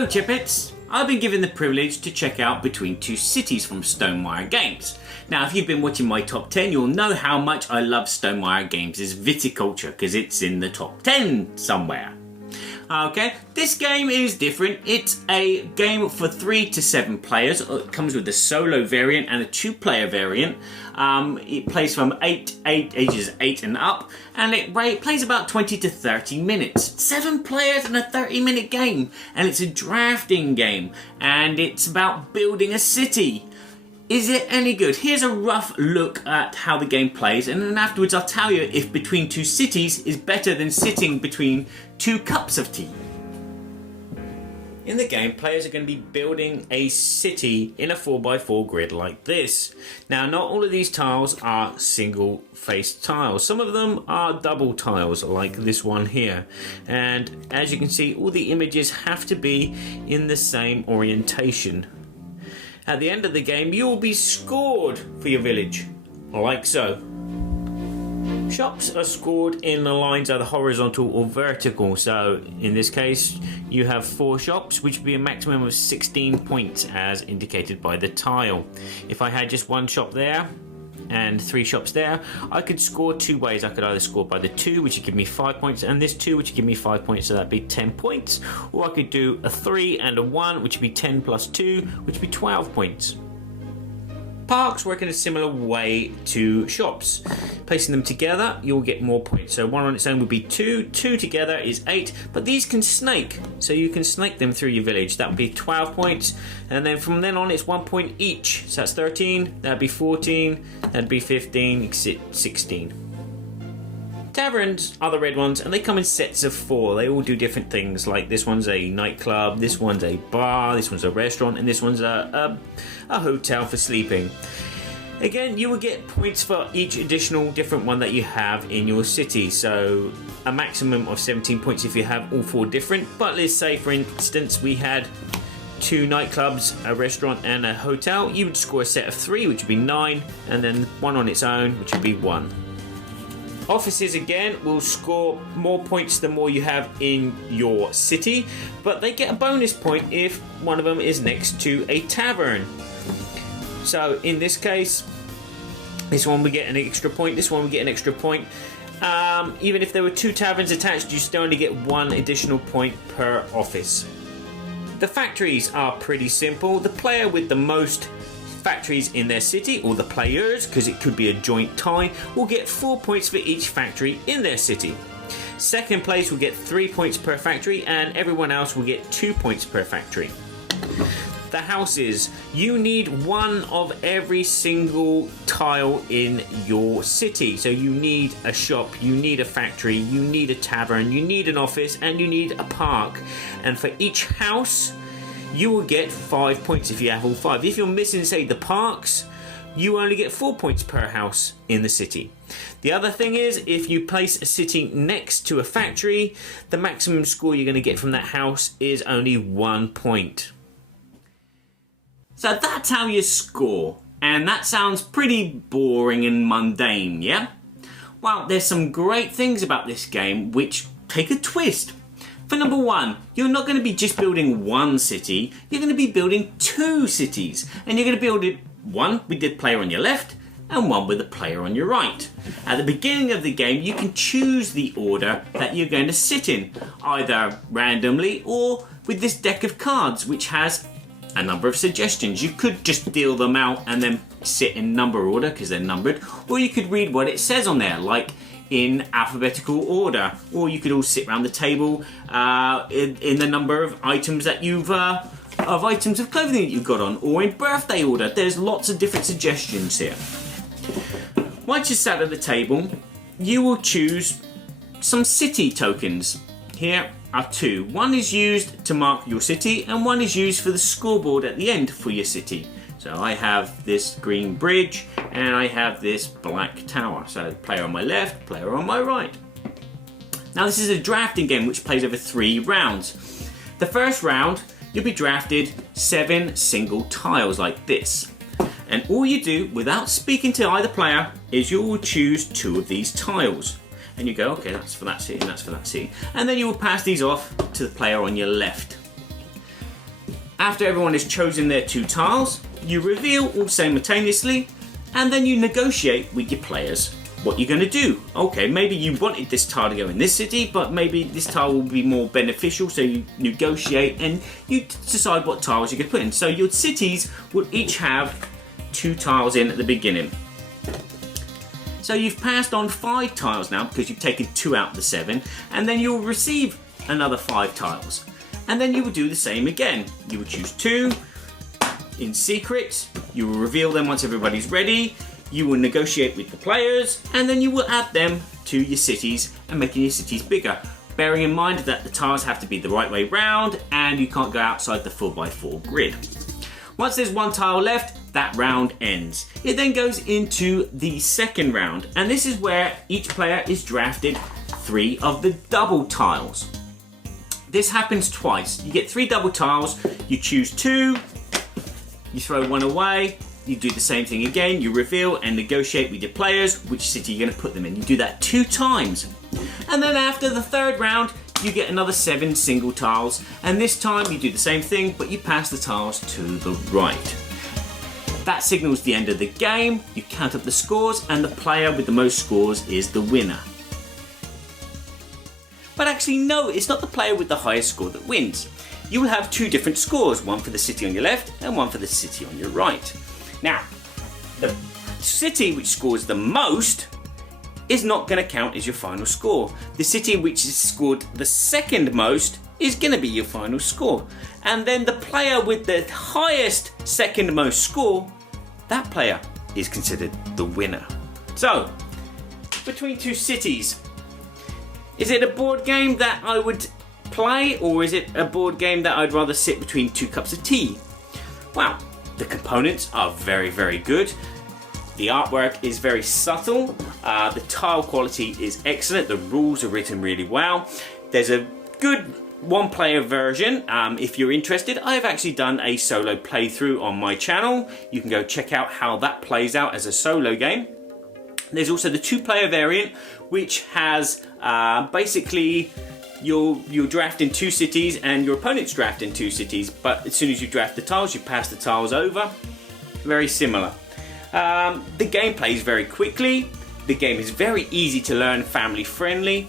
Hello Chippets! I've been given the privilege to check out Between Two Cities from Stonemaier Games. Now if you've been watching my top 10 you'll know how much I love Stonemaier Games' viticulture because it's in the top 10 somewhere. Okay, this game is different. It's a game for 3 to 7 players. It comes with a solo variant and a 2-player variant. It plays from ages 8 and up, and it plays about 20 to 30 minutes. 7 players in a 30-minute game, and it's a drafting game, and it's about building a city. Is it any good? Here's a rough look at how the game plays, and then afterwards I'll tell you if Between Two Cities is better than sitting between 2 cups of tea. In the game, players are going to be building a city in a 4x4 grid like this. Now, not all of these tiles are single-faced tiles. Some of them are double tiles, like this one here. And as you can see, all the images have to be in the same orientation. At the end of the game, you will be scored for your village, like so. Shops are scored in the lines either horizontal or vertical, so in this case you have 4 shops, which would be a maximum of 16 points as indicated by the tile. If I had just 1 shop there and 3 shops there, I could score 2 ways. I could either score by the 2, which would give me 5 points, and this 2, which would give me 5 points, so that'd be 10 points. Or I could do a 3 and a 1, which would be 10 plus 2, which would be 12 points. Parks work in a similar way to shops. Placing them together, you'll get more points. So 1 on its own would be 2, 2 together is 8, but these can snake. So you can snake them through your village. That would be 12 points, and then from then on it's 1 point each. So that's 13, that'd be 14, that'd be 15, 16. Taverns are the red ones, and they come in sets of 4. They all do different things, like this one's a nightclub, this one's a bar, this one's a restaurant, and this one's a hotel for sleeping. Again, you will get points for each additional different one that you have in your city. So a maximum of 17 points if you have all 4 different. But let's say, for instance, we had 2 nightclubs, a restaurant, and a hotel. You would score a set of 3, which would be 9, and then 1 on its own, which would be 1. Offices again will score more points the more you have in your city, but they get a bonus point if one of them is next to a tavern. So in this case, this one we get an extra point, this one we get an extra point. Even if there were 2 taverns attached, you still only get 1 additional point per office. The factories are pretty simple. The player with the most factories in their city, or the players, because it could be a joint tie, will get 4 points for each factory in their city. Second place will get 3 points per factory, and everyone else will get 2 points per factory. The houses, you need 1 of every single tile in your city. So you need a shop, you need a factory, you need a tavern, you need an office, and you need a park. And for each house, you will get 5 points if you have all 5. If you're missing, say, the parks, you only get 4 points per house in the city. The other thing is, if you place a city next to a factory, the maximum score you're going to get from that house is only 1 point. So that's how you score. And that sounds pretty boring and mundane, yeah? Well, there's some great things about this game which take a twist. For number 1, you're not going to be just building 1 city, you're going to be building 2 cities. And you're going to build it 1 with the player on your left and 1 with the player on your right. At the beginning of the game, you can choose the order that you're going to sit in, either randomly or with this deck of cards, which has a number of suggestions. You could just deal them out and then sit in number order because they're numbered, or you could read what it says on there, like in alphabetical order, or you could all sit around the table in the number of items that you've items of clothing that you've got on, or in birthday order. There's lots of different suggestions here. Once you're sat at the table, you will choose some city tokens. Here are 2. One is used to mark your city, and one is used for the scoreboard at the end for your city. So I have this green bridge, and I have this black tower. So player on my left, player on my right. Now this is a drafting game which plays over 3 rounds. The first round, you'll be drafted 7 single tiles like this. And all you do, without speaking to either player, is you will choose 2 of these tiles. And you go, okay, that's for that city and that's for that city. And then you will pass these off to the player on your left. After everyone has chosen their 2 tiles, you reveal all simultaneously, and then you negotiate with your players what you're going to do. Okay, maybe you wanted this tile to go in this city, but maybe this tile will be more beneficial, so you negotiate and you decide what tiles you're going to put in. So your cities will each have 2 tiles in at the beginning. So you've passed on 5 tiles now because you've taken 2 out of the 7, and then you'll receive another 5 tiles. And then you will do the same again. You will choose 2 in secret, you will reveal them once everybody's ready, you will negotiate with the players, and then you will add them to your cities and making your cities bigger. Bearing in mind that the tiles have to be the right way round and you can't go outside the 4x4 grid. Once there's 1 tile left, that round ends. It then goes into the second round, and this is where each player is drafted 3 of the double tiles. This happens twice. You get 3 double tiles, you choose 2, you throw 1 away, you do the same thing again, you reveal and negotiate with your players which city you're going to put them in. You do that 2 times. And then after the 3rd round, you get another 7 single tiles, and this time you do the same thing, but you pass the tiles to the right. That signals the end of the game, you count up the scores, and the player with the most scores is the winner. But actually no, it's not the player with the highest score that wins. You will have 2 different scores, one for the city on your left and one for the city on your right. Now, the city which scores the most is not going to count as your final score. The city which has scored the second most is going to be your final score. And then the player with the highest second most score, that player is considered the winner. So, between 2 cities, is it a board game that I would play, or is it a board game that I'd rather sit between 2 cups of tea? Well, the components are very, very good. The artwork is very subtle. The tile quality is excellent. The rules are written really well. There's a good 1-player version. If you're interested, I've actually done a solo playthrough on my channel. You can go check out how that plays out as a solo game. There's also the 2-player variant, which has basically you'll draft in 2 cities and your opponent's draft in 2 cities, but as soon as you draft the tiles, you pass the tiles over. Very similar. The game plays very quickly. The game is very easy to learn, family friendly.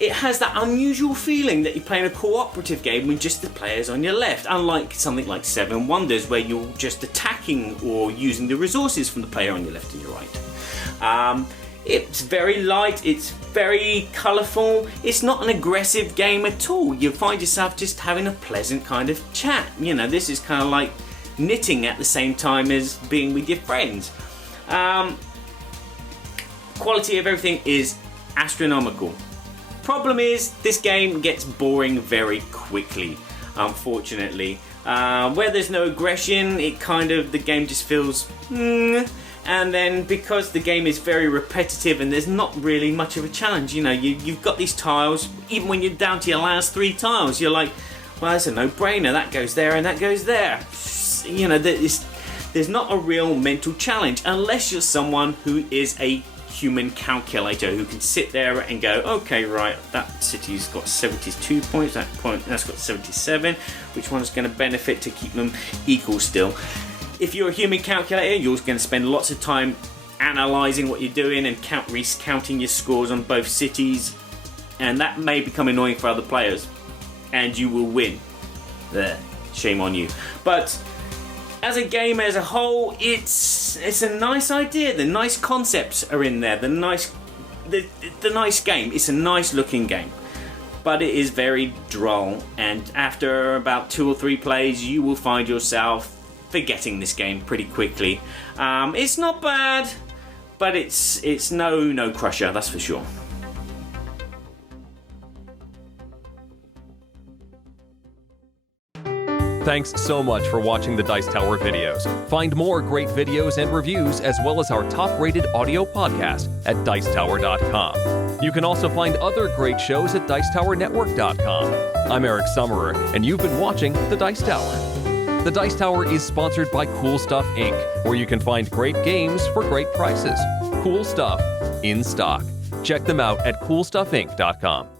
It has that unusual feeling that you're playing a cooperative game with just the players on your left, unlike something like 7 Wonders where you're just attacking or using the resources from the player on your left and your right. It's very light, it's very colourful, it's not an aggressive game at all. You find yourself just having a pleasant kind of chat. You know, this is kind of like knitting at the same time as being with your friends. Quality of everything is astronomical. Problem is, this game gets boring very quickly, unfortunately. Where there's no aggression, the game just feels and then because the game is very repetitive and there's not really much of a challenge, you know, you've got these tiles, even when you're down to your last 3 tiles, you're like, well, it's a no-brainer, that goes there and that goes there. You know, there's not a real mental challenge unless you're someone who is a human calculator who can sit there and go, okay, right, that city's got 72 points, that's got 77, which one's going to benefit to keep them equal still? If you're a human calculator, you're going to spend lots of time analysing what you're doing and recounting your scores on both cities, and that may become annoying for other players, and you will win. There, shame on you. But as a game as a whole, it's a nice idea. The nice concepts are in there. The nice game. It's a nice looking game, but it is very droll. And after about 2 or 3 plays, you will find yourself forgetting this game pretty quickly. It's not bad, but it's no crusher. That's for sure. Thanks so much for watching the Dice Tower videos. Find more great videos and reviews as well as our top-rated audio podcast at Dicetower.com. You can also find other great shows at Dicetowernetwork.com. I'm Eric Summerer, and you've been watching The Dice Tower. The Dice Tower is sponsored by Cool Stuff Inc., where you can find great games for great prices. Cool stuff in stock. Check them out at CoolStuffInc.com.